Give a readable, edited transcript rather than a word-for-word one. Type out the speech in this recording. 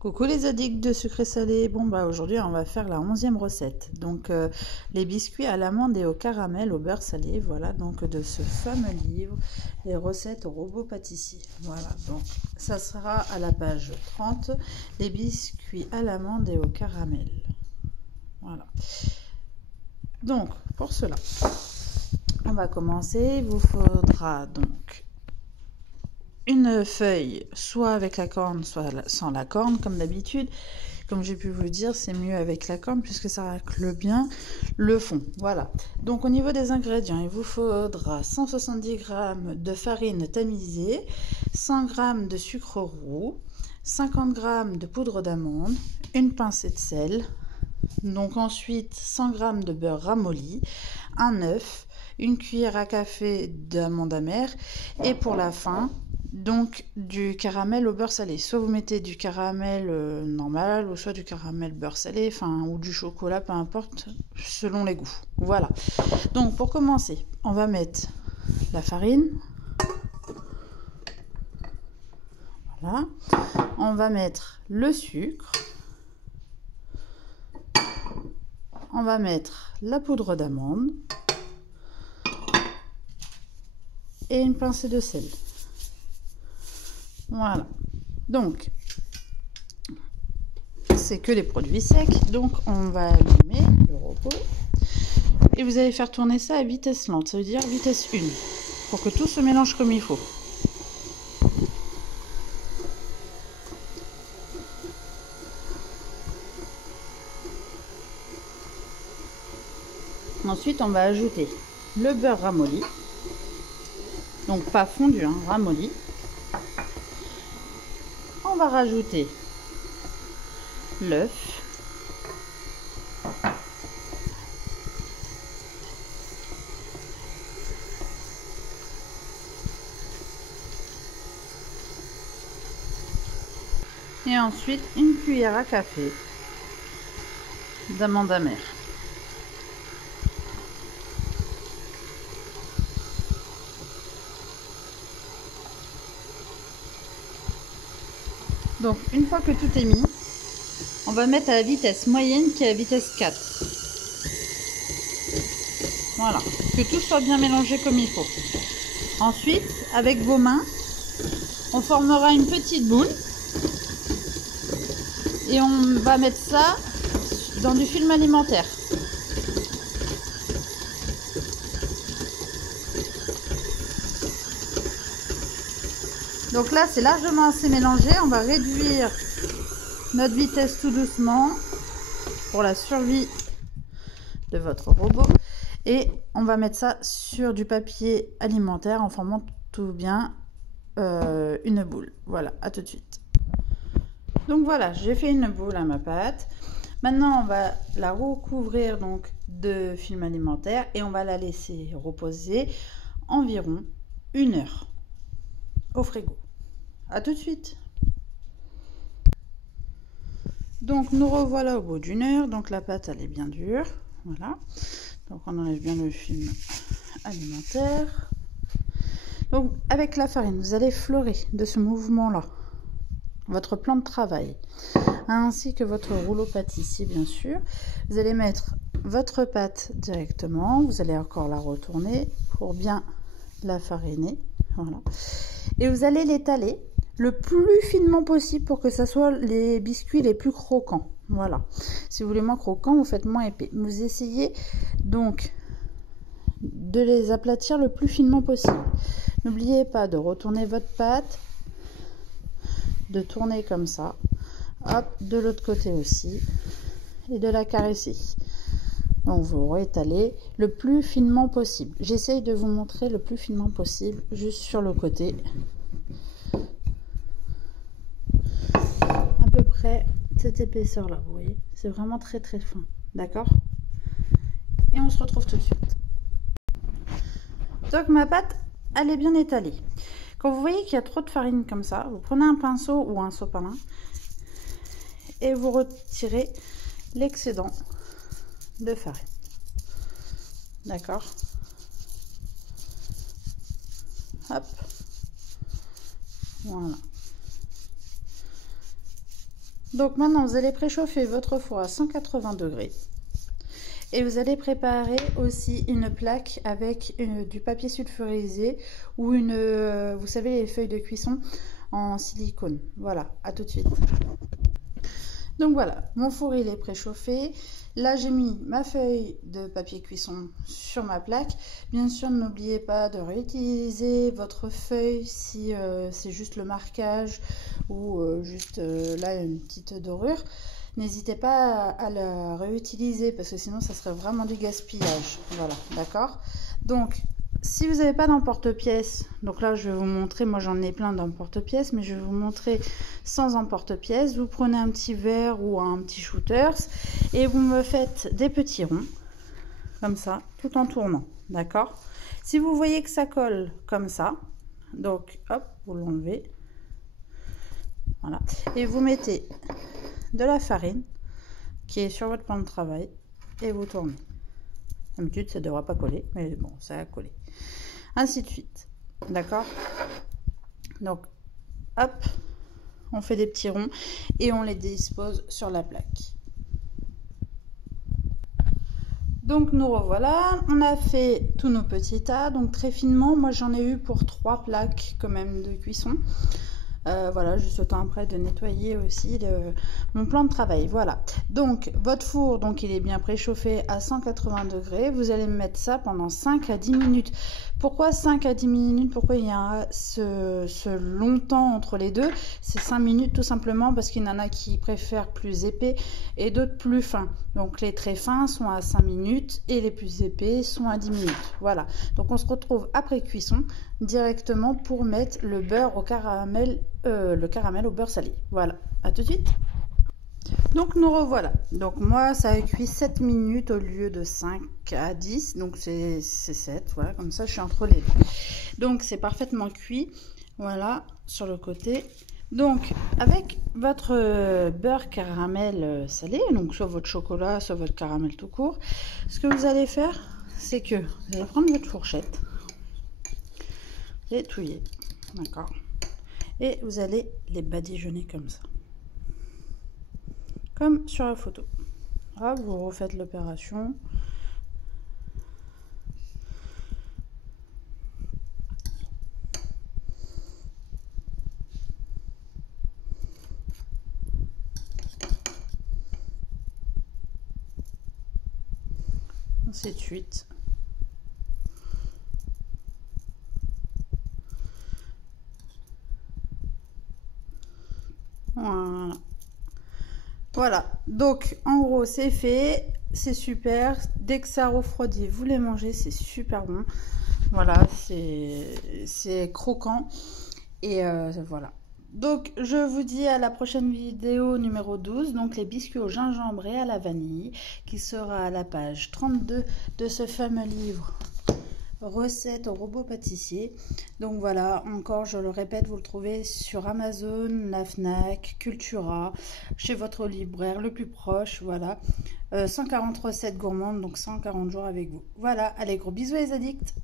Coucou les addicts de sucré salé. Bon bah aujourd'hui on va faire la 11e recette. Donc les biscuits à l'amande et au caramel au beurre salé. Voilà donc de ce fameux livre, les recettes au robot pâtissier. Voilà donc ça sera à la page 30, les biscuits à l'amande et au caramel. Voilà. Donc pour cela, on va commencer. Il vous faudra donc une feuille, soit avec la corne, soit sans la corne, comme d'habitude. Comme j'ai pu vous le dire, c'est mieux avec la corne puisque ça racle bien le fond. Voilà. Donc au niveau des ingrédients, il vous faudra 170 g de farine tamisée, 100 g de sucre roux, 50 g de poudre d'amande, une pincée de sel. Donc ensuite 100 g de beurre ramolli, un œuf, une cuillère à café d'amande amère et pour la fin, donc du caramel au beurre salé. Soit vous mettez du caramel normal, ou soit du caramel beurre salé, enfin ou du chocolat, peu importe, selon les goûts. Voilà. Donc pour commencer, on va mettre la farine. Voilà. On va mettre le sucre. On va mettre la poudre d'amande et une pincée de sel. Voilà. Donc, c'est que les produits secs. Donc, on va allumer le robot et vous allez faire tourner ça à vitesse lente. Ça veut dire vitesse 1 pour que tout se mélange comme il faut. Ensuite, on va ajouter le beurre ramolli. Donc, pas fondu, hein, ramolli. On va rajouter l'œuf. Et ensuite, une cuillère à café d'amande amère. Donc, une fois que tout est mis, on va mettre à la vitesse moyenne qui est à vitesse 4. Voilà, que tout soit bien mélangé comme il faut. Ensuite, avec vos mains, on formera une petite boule et on va mettre ça dans du film alimentaire. Donc là, c'est largement assez mélangé. On va réduire notre vitesse tout doucement pour la survie de votre robot. Et on va mettre ça sur du papier alimentaire en formant tout bien une boule. Voilà, à tout de suite. Donc voilà, j'ai fait une boule à ma pâte. Maintenant, on va la recouvrir donc de film alimentaire et on va la laisser reposer environ 1 heure au frigo. À tout de suite. Donc nous revoilà au bout d'1 heure. Donc la pâte elle est bien dure. Voilà. Donc on enlève bien le film alimentaire. Donc avec la farine, vous allez fleurer de ce mouvement-là votre plan de travail, ainsi que votre rouleau pâtissier bien sûr. Vous allez mettre votre pâte directement. Vous allez encore la retourner pour bien la fariner. Voilà. Et vous allez l'étaler le plus finement possible pour que ça soit les biscuits les plus croquants. Voilà. Si vous voulez moins croquants, vous faites moins épais. Vous essayez donc de les aplatir le plus finement possible. N'oubliez pas de retourner votre pâte, de tourner comme ça. Hop, de l'autre côté aussi. Et de la caresser. Donc vous réétalez le plus finement possible. J'essaye de vous montrer le plus finement possible, juste sur le côté. À peu près cette épaisseur là, vous voyez. C'est vraiment très très fin. D'accord? Et on se retrouve tout de suite. Donc ma pâte, elle est bien étalée. Quand vous voyez qu'il y a trop de farine comme ça, vous prenez un pinceau ou un sopalin et vous retirez l'excédent de farine. D'accord? Hop. Voilà. Donc maintenant, vous allez préchauffer votre four à 180 degrés. Et vous allez préparer aussi une plaque avec du papier sulfurisé ou vous savez, les feuilles de cuisson en silicone. Voilà, à tout de suite. Donc voilà, mon four il est préchauffé. Là j'ai mis ma feuille de papier cuisson sur ma plaque. Bien sûr, n'oubliez pas de réutiliser votre feuille si c'est juste le marquage ou juste là une petite dorure. N'hésitez pas à la réutiliser parce que sinon ça serait vraiment du gaspillage. Voilà, d'accord. Donc si vous n'avez pas d'emporte-pièce, donc là je vais vous montrer, moi j'en ai plein d'emporte-pièce, mais je vais vous montrer sans emporte-pièce. Vous prenez un petit verre ou un petit shooters et vous me faites des petits ronds, comme ça, tout en tournant, d'accord. Si vous voyez que ça colle comme ça, donc hop, vous l'enlevez, voilà, et vous mettez de la farine qui est sur votre plan de travail et vous tournez. D'habitude ça ne devrait pas coller, mais bon, ça a collé. Ainsi de suite, d'accord. Donc hop, on fait des petits ronds et on les dispose sur la plaque. Donc nous revoilà, on a fait tous nos petits tas, donc très finement. Moi j'en ai eu pour 3 plaques quand même de cuisson. Voilà, juste le temps après de nettoyer aussi mon plan de travail. Voilà, donc votre four, donc il est bien préchauffé à 180 degrés. Vous allez mettre ça pendant 5 à 10 minutes. Pourquoi 5 à 10 minutes? Pourquoi il y a ce long temps entre les deux? C'est 5 minutes tout simplement parce qu'il y en a qui préfèrent plus épais et d'autres plus fins. Donc les très fins sont à 5 minutes et les plus épais sont à 10 minutes. Voilà, donc on se retrouve après cuisson directement pour mettre le beurre au caramel, le caramel au beurre salé. Voilà, à tout de suite. Donc nous revoilà. Donc moi ça a cuit 7 minutes au lieu de 5 à 10, donc c'est 7, voilà, comme ça je suis entre les deux. Donc c'est parfaitement cuit, voilà, sur le côté. Donc avec votre beurre caramel salé, donc soit votre chocolat, soit votre caramel tout court, ce que vous allez faire, c'est que vous allez prendre votre fourchette, étouiller, d'accord, et vous allez les badigeonner comme ça, comme sur la photo. Là, vous refaites l'opération. Ainsi de suite. Voilà. Voilà, donc en gros c'est fait, c'est super. Dès que ça refroidit, vous les mangez, c'est super bon. Voilà, c'est croquant et voilà. Donc je vous dis à la prochaine vidéo numéro 12, donc les biscuits au gingembre et à la vanille, qui sera à la page 32 de ce fameux livre Recettes au robot pâtissier. Donc voilà, encore je le répète, vous le trouvez sur Amazon, la Fnac, Cultura, chez votre libraire le plus proche. Voilà, 140 recettes gourmandes, donc 140 jours avec vous. Voilà, allez, gros bisous les addicts.